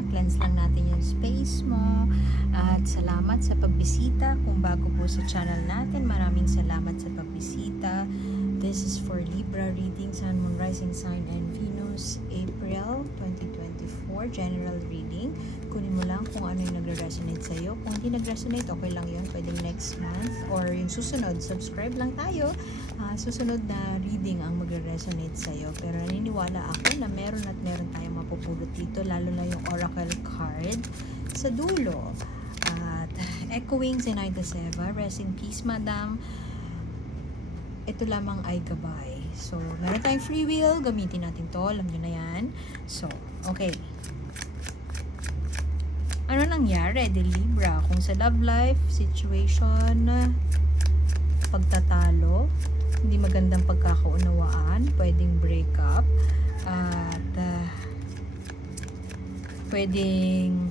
Libra, cleanse lang natin yung space mo. At salamat sa pagbisita. Kung bago po sa channel natin, maraming salamat sa pagbisita. This is for Libra reading, Sun, Moon, Rising Sign, and Venus, April 2024, general reading. Kunin mo lang kung ano yung nagre-resonate sa'yo. Kung hindi nag-resonate, okay lang yun. Pwedeng next month or yung susunod, subscribe lang tayo. Susunod na reading ang magre-resonate sa'yo. Pero naniniwala ako na meron at meron tayong mapupulot dito, lalo na yung Oracle card sa dulo. At echoing Zenaida Seva, rest in peace, Madam. Ito lamang ay gabay. So, meron tayong free will. Gamitin natin to. Alam nyo na yan. So, okay. Ano nangyari, de Libra? Kung sa love life, situation, pagtatalo, hindi magandang pagkakaunawaan, pwedeng break up, at pwedeng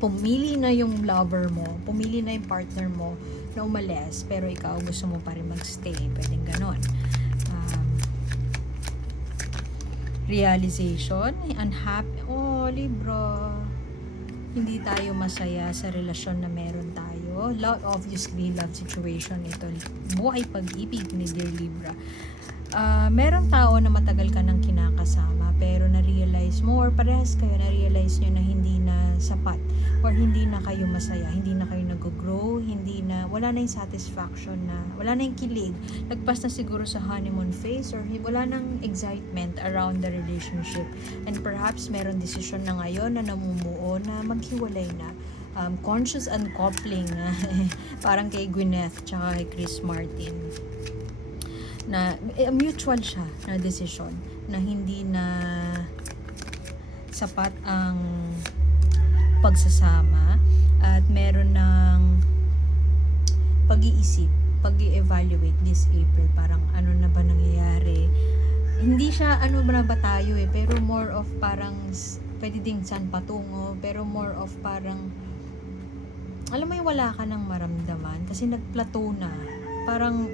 pumili na yung lover mo, pumili na yung partner mo na umalis, pero ikaw gusto mo pa rin magstay. Pwedeng ganon. Realization, unhappy. Oh, Libra. Hindi tayo masaya sa relasyon na meron tayo. Love, obviously, love situation. Ito, buhay pag-ibig ni Dear Libra. Merong tao na matagal ka nang kinakasama, pero na-realize mo, or parehas kayo, na-realize nyo na hindi na sapat, or hindi na kayo masaya, hindi na kayo nag-grow, wala na yung satisfaction, na wala na yung kilig, nagpas na siguro sa honeymoon phase, or wala nang excitement around the relationship, and perhaps meron decision na ngayon na namumuo na maghiwalay na. Conscious uncoupling, parang kay Gwyneth tsaka kay Chris Martin, na mutual siya na decision, na hindi na sapat ang pagsasama, at meron ng pag-iisip, pag-i-evaluate this April, parang ano na ba nangyayari. Hindi siya ano ba na ba tayo pero more of parang pwede ding saan patungo, pero more of parang alam mo yung wala ka nang maramdaman kasi nagplateau na, parang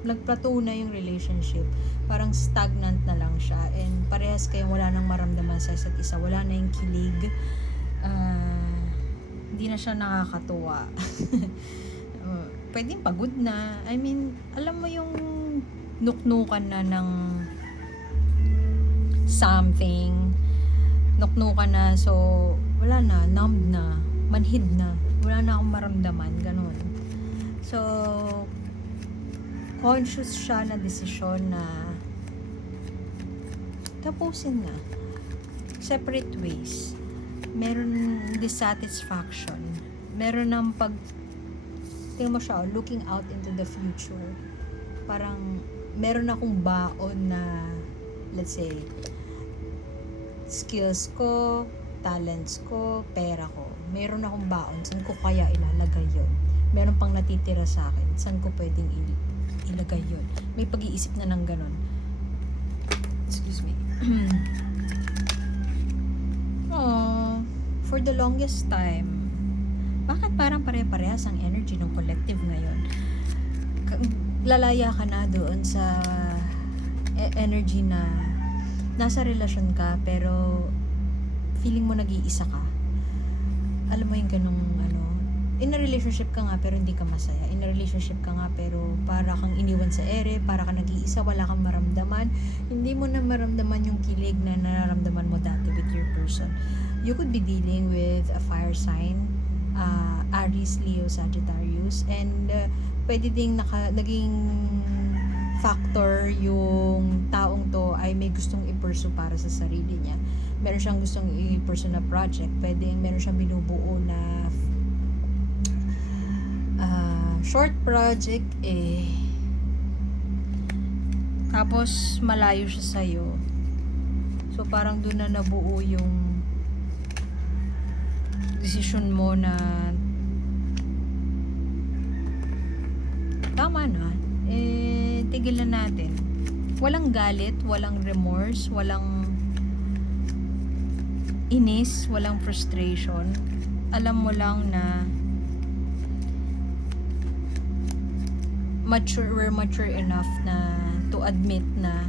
nagplateau na yung relationship, parang stagnant na lang siya, and parehas kayong wala nang maramdaman sa isa't isa, wala na yung kilig, hindi na siya nakakatuwa. Pwedeng pagod na, I mean, alam mo yung nuknukan na ng something, nuknukan na, so wala na, numb na, manhid na, wala na akong maramdaman, ganun. So conscious siya na desisyon na tapusin na, separate ways. Meron dissatisfaction, meron ng tingnan mo siya, looking out into the future, parang meron akong baon na, let's say, skills ko, talents ko, pera ko, meron akong baon, saan ko kaya ilalagay yun? Meron pang natitira sa akin, saan ko pwedeng ilagay yun? May pag-iisip na ng ganon. Excuse me. Oh, for the longest time, bakit parang pare-parehas ang energy ng collective ngayon? Lalaya ka na doon sa energy na nasa relasyon ka, pero feeling mo nag-iisa ka. Alam mo yung ganong in a relationship ka nga pero hindi ka masaya, in a relationship ka nga pero para kang iniwan sa ere, para kang nag-iisa, wala kang maramdaman, hindi mo na maramdaman yung kilig na nararamdaman mo dati with your person. You could be dealing with a fire sign, Aries, Leo, Sagittarius, and pwede ding naging factor yung taong to ay may gustong i-pursue para sa sarili niya, meron siyang gustong i-pursue na project, pwedeng meron siyang binubuo na short project tapos malayo siya sa'yo, so parang doon na nabuo yung decision mo na tama na, tigilan natin. Walang galit, walang remorse, walang inis, walang frustration. Alam mo lang na we're mature enough na to admit na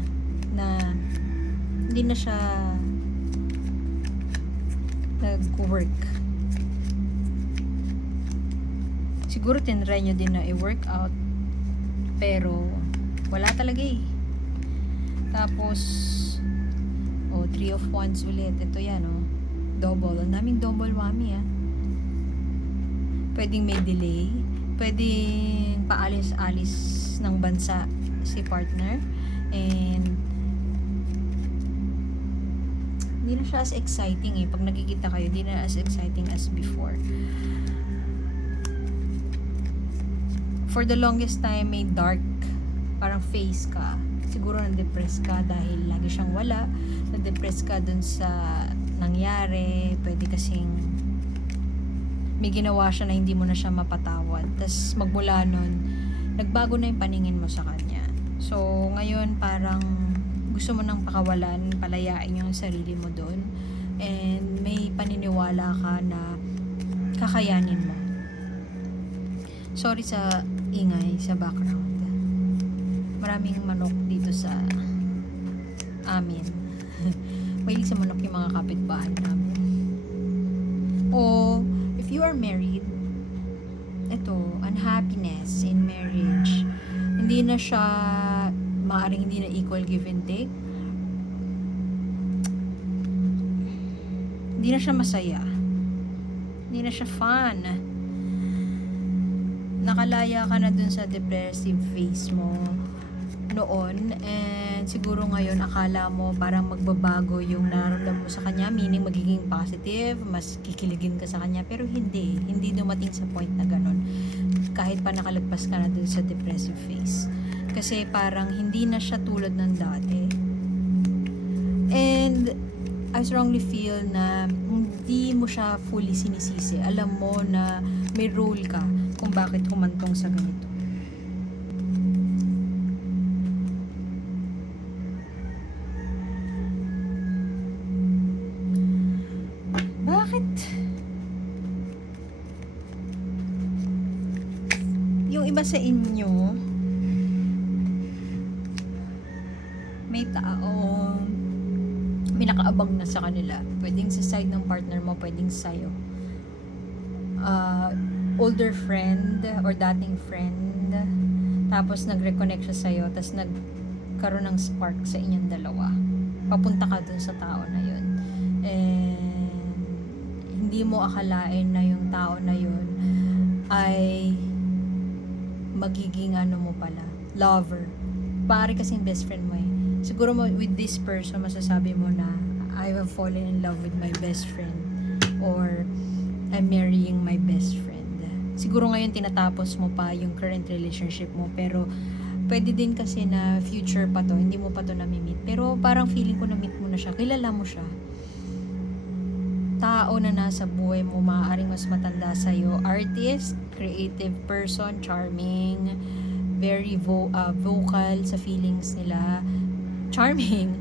hindi na siya nag-work. Siguro tinry nyo din na i-workout, pero wala talaga eh. Tapos Three of Wands ulit. Ito yan double. Ang daming double whammy Pwedeng may delay, pwedeng paalis-alis ng bansa si partner, and hindi na siya as exciting pag nagkikita kayo, hindi na as exciting as before. For the longest time may dark parang face ka, siguro na-depress ka dahil lagi siyang wala, na-depress ka dun sa nangyari, pwede kasing may ginawa siya na hindi mo na siya mapatawad, tas magmula nun nagbago na yung paningin mo sa kanya. So ngayon parang gusto mo nang pakawalan, palayain yung sarili mo doon, and may paniniwala ka na kakayanin mo. Sorry sa ingay sa background, maraming manok dito sa amin. Mahilig sa manok yung mga kapitbahay namin. If you are married, ito, unhappiness in marriage. Hindi na siya, maaaring hindi na equal give and take. Hindi na siya masaya. Hindi na siya fun. Nakalaya ka na dun sa depressive phase mo noon, and siguro ngayon akala mo parang magbabago yung nararamdaman mo sa kanya, meaning magiging positive, mas kikiligin ka sa kanya, pero hindi dumating sa point na ganun kahit pa nakalagpas ka na dun sa depressive phase, kasi parang hindi na siya tulad ng dati. And I strongly feel na hindi mo siya fully sinisisi. Alam mo na may role ka kung bakit humantong sa ganito. Yung iba sa inyo, may tao, may nakaabang na sa kanila. Pwedeng sa side ng partner mo, pwedeng sa'yo. Older friend or dating friend, tapos nag-reconnect siya sa'yo, tapos nagkaroon ng spark sa inyong dalawa. Papunta ka dun sa tao na yun. And hindi mo akalain na yung tao na yun ay magiging mo pala, lover. Pare kasing best friend mo Siguro with this person, masasabi mo na I have fallen in love with my best friend, or I'm marrying my best friend. Siguro ngayon tinatapos mo pa yung current relationship mo, pero pwede din kasi na future pa to, hindi mo pa to nami-meet. Pero parang feeling ko na-meet mo na siya, kilala mo siya. Tao na nasa buhay mo, maaaring mas matanda sa'yo, artist, creative person, charming, very vocal sa feelings nila, charming,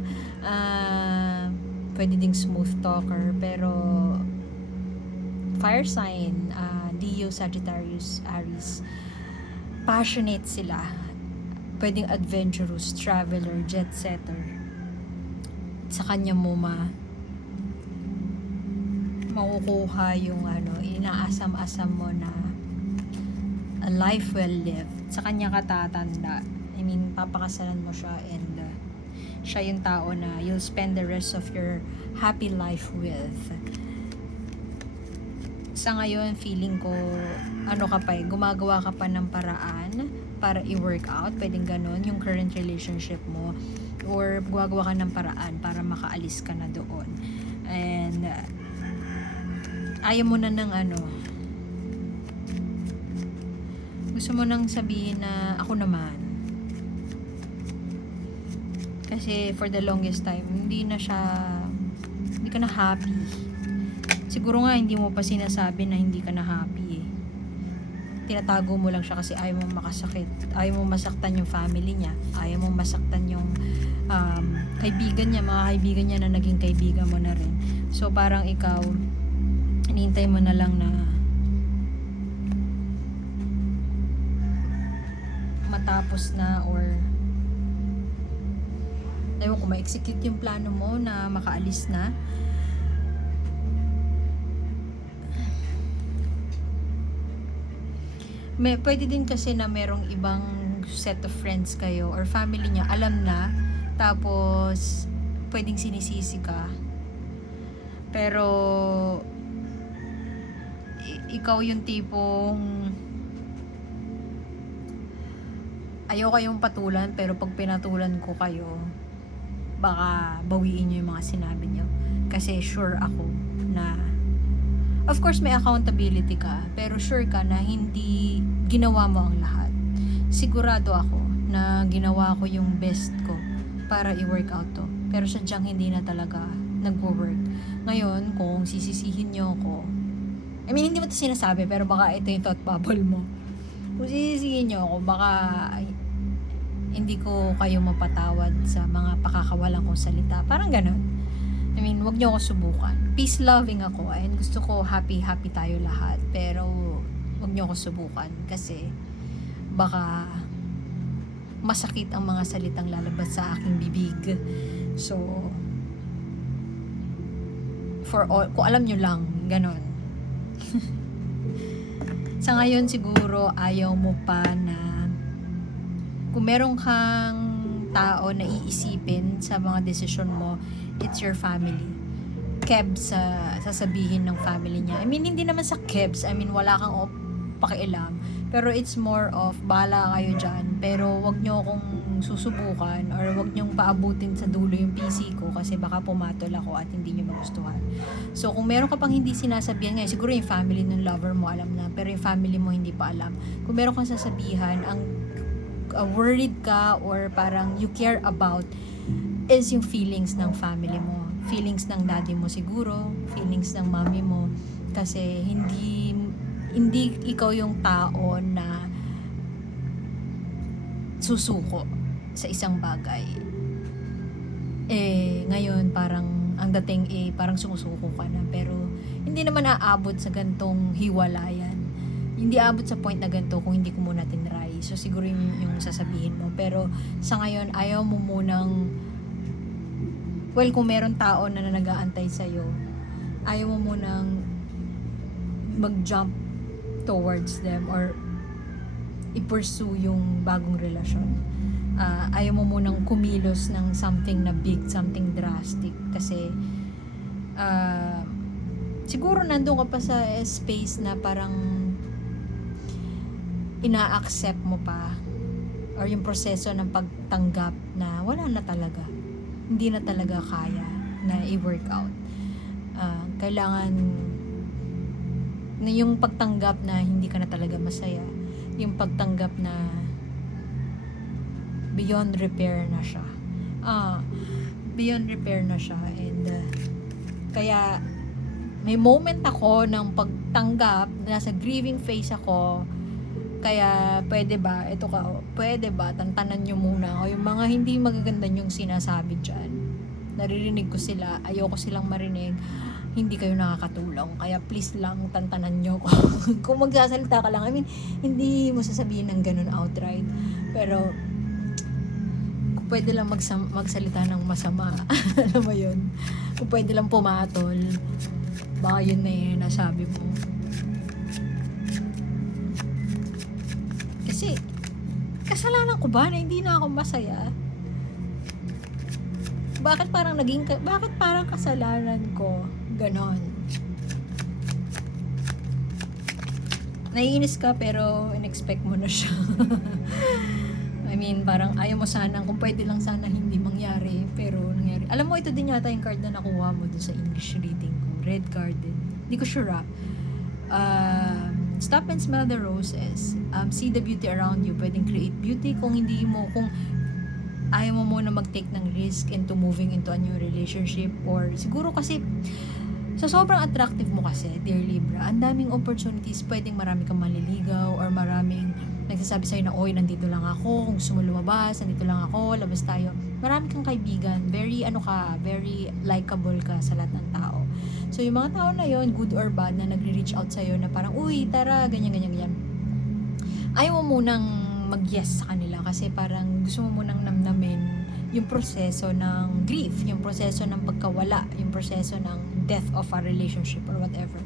pwede ding smooth talker, pero fire sign, Leo, Sagittarius, Aries, passionate sila, pwedeng adventurous, traveler, jet setter. Sa kanya mo makukuha yung inaasam-asam mo na a life well lived. Sa kanya ka tatanda. I mean, papakasalan mo siya, and siya yung tao na you'll spend the rest of your happy life with. Sa ngayon, feeling ko gumagawa ka pa ng paraan para i-work out, pwedeng ganun yung current relationship mo, or gumagawa ka ng paraan para makaalis ka na doon. And ayaw mo na ng gusto mo nang sabihin na ako naman, kasi for the longest time hindi ka na happy. Siguro nga hindi mo pa sinasabi na hindi ka na happy tinatago mo lang siya kasi ayaw mo makasakit, ayaw mo masaktan yung family niya, ayaw mo masaktan yung kaibigan niya, mga kaibigan niya na naging kaibigan mo na rin. So parang ikaw hinihintay mo na lang na matapos na, or ewan ko, ma-execute yung plano mo na makaalis na. Pwede din kasi na merong ibang set of friends kayo or family niya, alam na, tapos pwedeng sinisisi ka. Pero ikaw yung tipong ayaw kayong patulan, pero pag pinatulan ko kayo, baka bawiin nyo yung mga sinabi nyo. Kasi sure ako na, of course may accountability ka, pero sure ka na hindi ginawa mo ang lahat. Sigurado ako na ginawa ko yung best ko para i-work out to. Pero sadyang hindi na talaga nagwo-work. Ngayon, kung sisisihin nyo ako, I mean, hindi mo ito sinasabi, pero baka ito yung thought bubble mo. Kung sisisihin nyo ako, baka hindi ko kayo mapatawad sa mga pakakawalan kong salita. Parang ganun. I mean, wag nyo ako subukan. Peace-loving ako and gusto ko happy-happy tayo lahat. Pero, wag nyo ako subukan kasi baka masakit ang mga salitang lalabas sa aking bibig. So, for all, kung alam nyo lang, ganun. Sa ngayon siguro ayaw mo pa na kung meron kang tao na iisipin sa mga desisyon mo, it's your family. Kebs sa sasabihin ng family niya. I mean, hindi naman sa kebs. I mean, wala kang pakialam. Pero it's more of, bahala kayo dyan. Pero wag nyo akong susubukan or wag nyong paabutin sa dulo yung PC ko kasi baka pumatol ako at hindi nyo magustuhan. So, kung meron ka pang hindi sinasabihan ngayon, siguro yung family ng lover mo alam na, pero yung family mo hindi pa alam. Kung meron kang sasabihan, ang worried ka or parang you care about is yung feelings ng family mo. Feelings ng daddy mo siguro, feelings ng mommy mo. Kasi hindi ikaw yung tao na susuko sa isang bagay. Ngayon parang ang dating parang sumusuko ka na, pero hindi naman aabot sa gantong hiwalayan. Hindi aabot sa point na ganito kung hindi ko muna tinry. So siguro yung sasabihin mo. Pero sa ngayon ayaw mo munang, well, kung meron tao na nag-aantay sa'yo, ayaw mo munang mag-jump towards them or i-pursue yung bagong relasyon. Ayaw mo munang kumilos ng something na big, something drastic kasi siguro nandun ka pa sa space na parang ina-accept mo pa or yung proseso ng pagtanggap na wala na talaga, hindi na talaga kaya na i-work out. Kailangan na yung pagtanggap na hindi ka na talaga masaya, yung pagtanggap na beyond repair na siya. Beyond repair na siya. And kaya may moment ako ng pagtanggap, nasa grieving phase ako. Kaya pwede ba, pwede ba tantanan nyo muna o yung mga hindi magaganda yung sinasabi dyan, naririnig ko sila, ayoko silang marinig, hindi kayo nakakatulong. Kaya please lang, tantanan nyo ko. Kung magsasalita ka lang, I mean, hindi mo sasabihin ng ganun outright. Pero, kung pwede lang magsalita ng masama, alam mo yun. Kung pwede lang pumatol, baka yun na yun nasabi mo. Kasi, kasalanan ko ba na hindi na ako masaya? Bakit parang kasalanan ko? Ganon. Naiinis ka pero in-expect mo na siya. I mean, parang ayaw mo sana, kung pwede lang sana hindi mangyari, pero nangyari. Alam mo, ito din yata yung card na nakuha mo dun sa English reading ko. Red card din. Hindi ko sure stop and smell the roses. See the beauty around you. Pwedeng create beauty kung ayaw mo muna mag-take ng risk into moving into a new relationship, or siguro kasi sa sobrang attractive mo kasi, dear Libra, ang daming opportunities, pwedeng marami kang maliligaw or maraming nagsasabi sa'yo na, oy, nandito lang ako, kung gusto mo lumabas, nandito lang ako, labas tayo. Marami kang kaibigan, very likable ka sa lahat ng tao. So yung mga tao na yon, good or bad, na nagre-reach out sa'yo na parang, uy, tara, ganyan. Ayaw mo munang mag-yes sa kanila kasi parang gusto mo munang namnamin yung proseso ng grief, yung proseso ng pagkawala, yung proseso ng death of a relationship or whatever.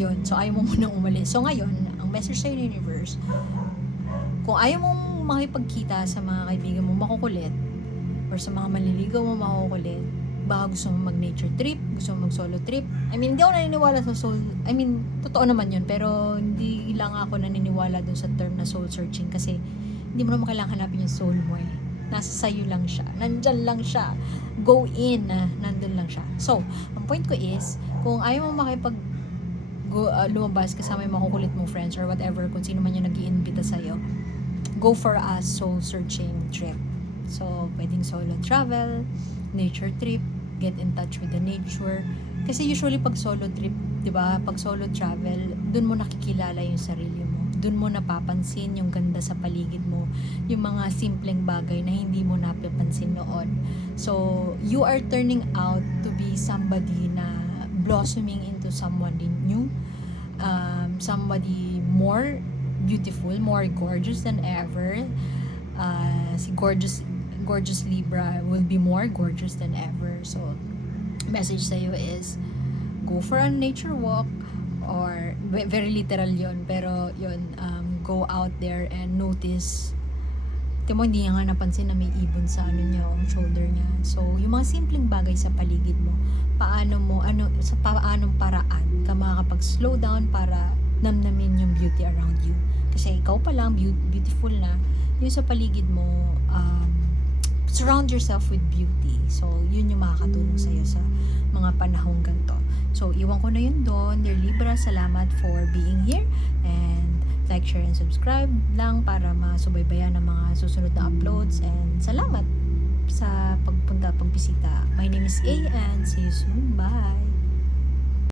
Yun. So, ayaw mo munang umalis. So, ngayon, ang message sa universe, kung ayaw mong makipagkita sa mga kaibigan mo makukulit, or sa mga manliligaw mo makukulit, baka gusto mo mag-nature trip, gusto mo mag-solo trip. I mean, hindi ako naniniwala sa soul. I mean, totoo naman yun, pero hindi lang ako naniniwala dun sa term na soul searching kasi hindi mo naman kailangan hanapin yung soul mo eh. Nasa sayo lang siya. Nandyan lang siya. Go in. Nandun lang siya. So, ang point ko is, kung ayaw mo lumabas kasama yung makukulit mong friends or whatever, kung sino man yung nag-iimbita sa'yo, go for a soul searching trip. So, pwedeng solo travel, nature trip, get in touch with the nature. Kasi usually pag solo trip, 'di ba? Pag solo travel, dun mo nakikilala yung sarili mo. Dun mo napapansin yung ganda sa paligid mo, yung mga simpleng bagay na hindi mo napapansin noon. So, you are turning out to be somebody na blossoming into someone new, somebody more beautiful, more gorgeous than ever. Si gorgeous Libra will be more gorgeous than ever. So, message sa'yo is, go for a nature walk, or, very literal yon pero yun, go out there and notice. Tingnan mo, hindi niya nga napansin na may ibon sa yung shoulder niya. So, yung mga simpleng bagay sa paligid mo, sa paanong paraan ka makakapag-slow down para namnamin yung beauty around you. Kasi ikaw pa lang, beautiful na, yung sa paligid mo, surround yourself with beauty. So, yun yung makakatulong sa'yo sa mga panahong ganito. So, iwan ko na yun doon. Dear Libra, salamat for being here. And like, share, and subscribe lang para masubaybayan ang mga susunod na uploads. And salamat sa pagbisita. My name is A and see you soon. Bye!